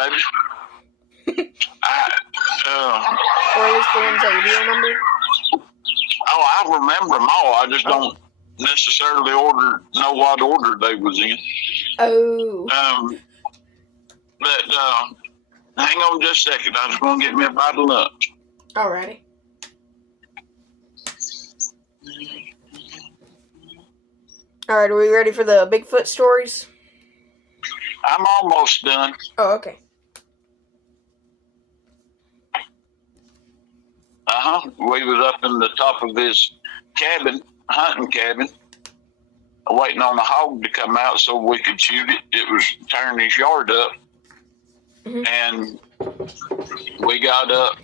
baby. Or at least the ones that you do remember? Oh, I remember them all. I just don't necessarily know what order they was in. Oh. But hang on just a second. I was going to get me a bite of lunch. Alrighty. Alright, are we ready for the Bigfoot stories? I'm almost done. Oh, okay. We was up in the top of his cabin, hunting cabin, waiting on the hog to come out so we could shoot it. It was tearing his yard up. Mm-hmm. And we got up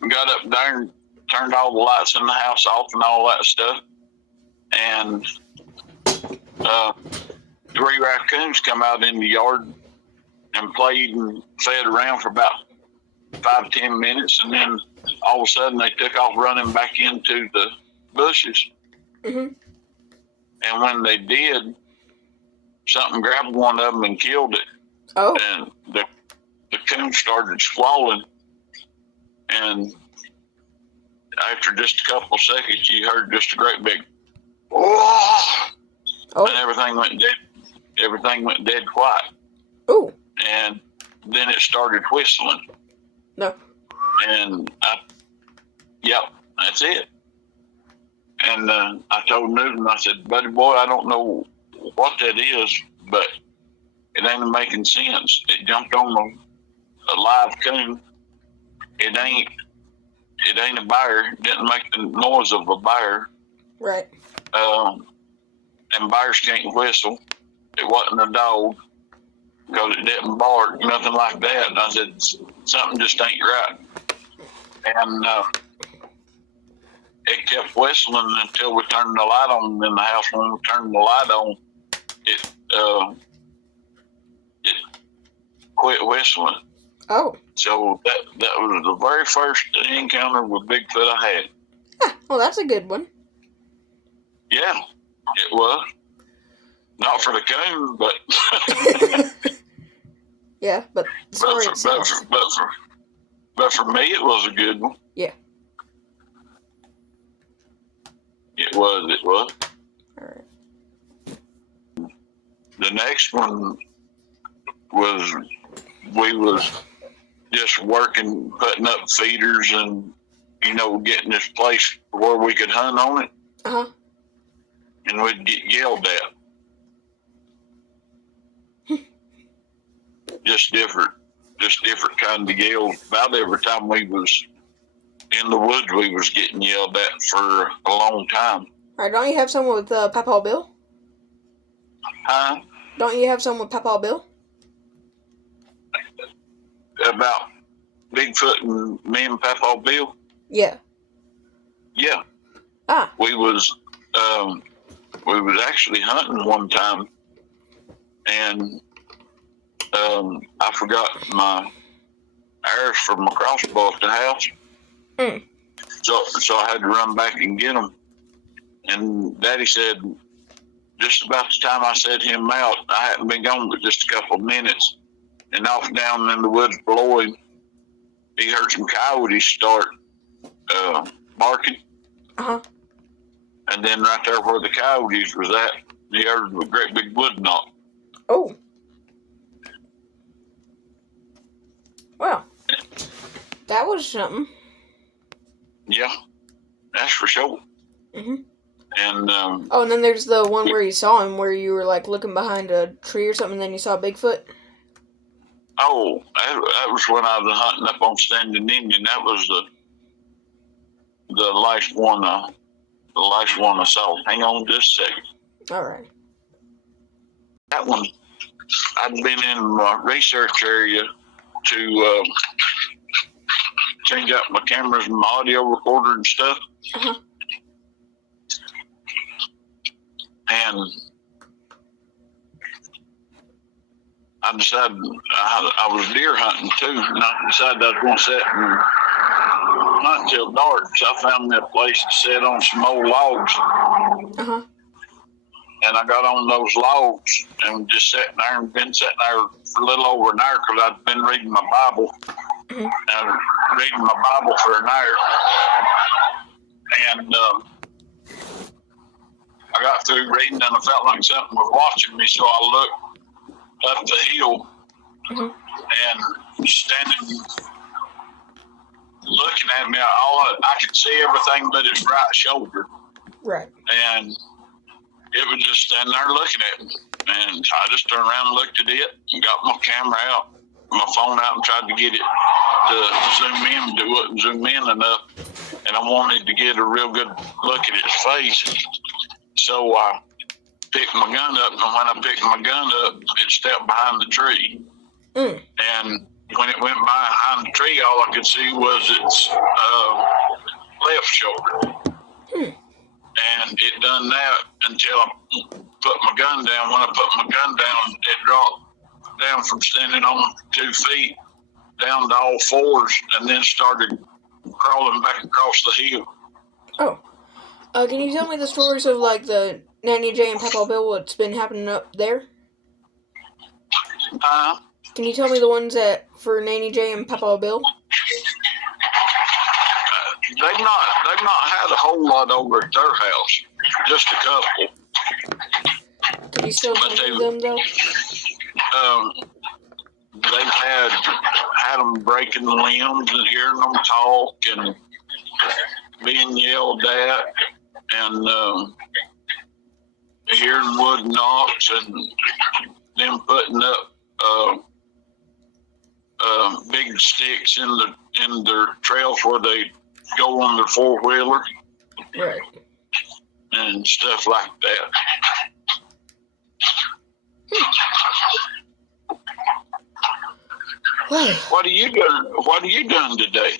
there and turned all the lights in the house off and all that stuff. And 3 raccoons come out in the yard and played and fed around for about 5-10 minutes, and then all of a sudden they took off running back into the bushes. Mm-hmm. And when they did, something grabbed one of them and killed it. Oh. And the coon started squalling, and after just a couple of seconds, you heard just a great big "oh!" And everything went dead. Everything went dead quiet. Ooh. And then it started whistling. No. And yep, that's it. And I told Newton, I said, buddy boy, I don't know what that is, but it ain't making sense. It jumped on a live coon. It ain't a bear. It didn't make the noise of a bear. Right. And bears can't whistle. It wasn't a dog because it didn't bark, nothing like that. And I said, something just ain't right. And it kept whistling until we turned the light on in the house. When we turned the light on, it quit whistling. Oh. So that was the very first encounter with Bigfoot I had. Well, that's a good one. Yeah, it was. Not for the coon, but... yeah, but for me, it was a good one. Yeah. It was. All right. The next one was, we was just working, putting up feeders and, getting this place where we could hunt on it. Uh-huh. And we'd get yelled at. just different kind of yells. About every time we was in the woods, we was getting yelled at for a long time. All right, don't you have someone with Papa Bill? Huh? Don't you have someone with Papa Bill? About Bigfoot and me and Papa Bill? Yeah. Yeah. Ah. We was actually hunting one time, and I forgot my arrows from my crossbow at the house. Mm. So I had to run back and get them. And Daddy said, just about the time I set him out, I hadn't been gone but just a couple of minutes, and off down in the woods below him, he heard some coyotes start barking. Uh-huh. And then right there where the coyotes was at, he heard a great big wood knock. Oh. Well, that was something. Yeah, that's for sure. Mm-hmm. And and then there's the one where you saw him, where you were like looking behind a tree or something, and then you saw Bigfoot. Oh, that was when I was hunting up on Standing Indian. That was the last one. The last one I saw. Hang on just a second. All right. That one, I'd been in my research area to change out my cameras and my audio recorder and stuff. Uh-huh. And I decided I was deer hunting too, and I decided I was going to sit and hunt until dark. So I found me a place to sit on some old logs. Uh-huh. and I got on those logs and just sitting there and been sitting there for a little over an hour because I'd been reading my Bible. And reading my Bible for an hour. And I got through reading and I felt like something was watching me, so I looked up the hill and standing looking at me, I could see everything but his right shoulder. Right. And it was just standing there looking at me. And I just turned around and looked at it and got my camera out, my phone out, and tried to get it to zoom in, but it wouldn't zoom in enough. And I wanted to get a real good look at is face. So I picked my gun up, and when I picked my gun up, it stepped behind the tree. And when it went behind the tree, all I could see was its left shoulder. And it done that until I put my gun down. When I put my gun down, it dropped down from standing on 2 feet down to all fours and then started crawling back across the hill. Oh. Can you tell me the stories of, like, the Nanny J and Papa Bill, what's been happening up there? Can you tell me the ones that for Nanny J and Papa Bill? They've not had a whole lot over at their house. Just a couple. Can you still see them, though? They've had them breaking the limbs and hearing them talk and being yelled at and hearing wood knocks and them putting up big sticks in their trails where they go on their 4-wheeler. Right. And stuff like that. What are you doing? What are you doing today?